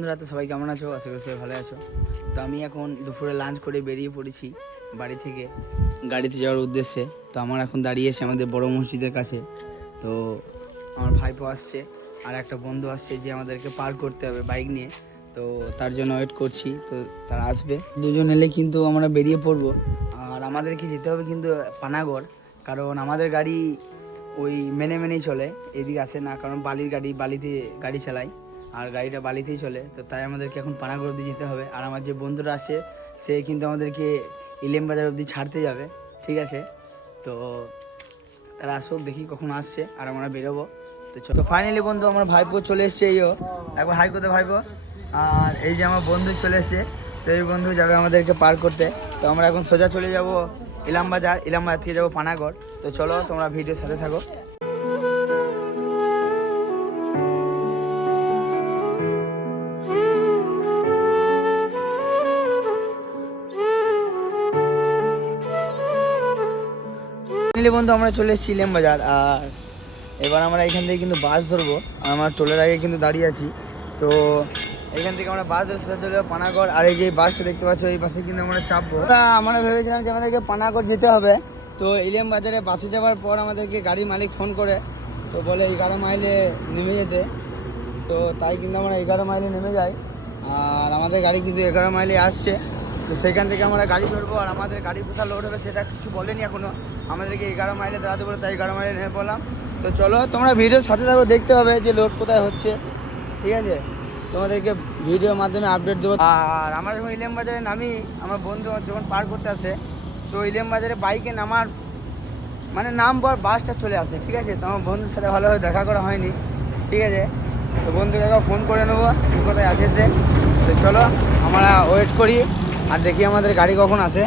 বন্ধুরা, তো সবাই কেমন আছো? আশা করি সবাই ভালো আছো। তো আমি এখন দুপুরে লাঞ্চ করে বেরিয়ে পড়েছি বাড়ি থেকে গাড়িতে যাওয়ার উদ্দেশ্যে। তো আমার এখন দাঁড়িয়েছে আমাদের বড় মসজিদের কাছে। তো আমার ভাইপো আসছে আর একটা বন্ধু আসছে যে আমাদেরকে পার করতে হবে বাইক নিয়ে। তো তার জন্য ওয়েট করছি, তো তারা আসবে। দুজন এলে কিন্তু আমরা বেরিয়ে পড়বো। আর আমাদেরকে যেতে হবে কিন্তু পানাগড়, কারণ আমাদের গাড়ি ওই মেনেই চলে, এদিকে আসে না, কারণ বালির গাড়ি, বালিতে গাড়ি চালায় আর গাড়িটা বালিতেই চলে। তো তাই আমাদেরকে এখন পানাগড় অবধি যেতে হবে। আর আমার যে বন্ধুরা আসছে সে কিন্তু আমাদেরকে ইলেম বাজার অবধি ছাড়তে যাবে, ঠিক আছে? তো তারা আসুক, দেখি কখন আসছে আর আমরা বেরোবো। তো ফাইনালি বন্ধু আমার ভাইপো চলে এসছে। এইও একবার হাই করতে ভাইপো। আর এই যে আমার বন্ধু চলে এসছে, তো এই বন্ধু যাবে আমাদেরকে পার করতে। তো আমরা এখন সোজা চলে যাব ইলামবাজার, ইলামবাজার থেকে যাবো পানাগড়। তো চলো তোমরা ভিডিওর সাথে থাকো। বন্ধু আমরা চলে এসেছি ইলামবাজার, আর এবার আমরা এখান থেকে কিন্তু বাস ধরবো। আমার টোলের আগে কিন্তু দাঁড়িয়ে আছি। তো এখান থেকে আমরা বাস ধরে সোজা চলে যাবো পানাগড়। আর এই যে বাসটা দেখতে পাচ্ছ, এই বাসে কিন্তু আমরা চাপবো। আমরা ভেবেছিলাম যে আমাদেরকে পানাগড় যেতে হবে। তো ইলামবাজারে বাসে যাওয়ার পর আমাদেরকে গাড়ি মালিক ফোন করে, তো বলে 11 মাইলে নেমে যেতে। তো তাই কিন্তু আমরা 11 মাইলে নেমে যাই। আর আমাদের গাড়ি কিন্তু 11 মাইলে আসছে। তো সেখান থেকে আমরা গাড়ি ধরবো। আর আমাদের গাড়ি কোথাও লোড হবে সেটা কিছু বলেনি এখনও। আমাদেরকে 11 মাইলে দাঁড়াতে বলে, তাই 11 মাইলে নেমে পড়লাম। তো চলো তোমরা ভিডিওর সাথে থাকো, দেখতে হবে যে লোড কোথায় হচ্ছে, ঠিক আছে? তোমাদেরকে ভিডিওর মাধ্যমে আপডেট দেবো। আর আমরা যখন ইলামবাজারে নামি, আমার বন্ধু যখন পার করতে আসে, তো ইলামবাজারে বাইকে নামার নামবার বাসটা চলে আসে, ঠিক আছে? তো আমার বন্ধুর সাথে ভালোভাবে দেখা করা হয়নি, ঠিক আছে? তো বন্ধুকে ফোন করে নেবো কোথায় আসেছে। তো চলো আমরা ওয়েট করি আর দেখি আমাদের গাড়ি কখন আসে।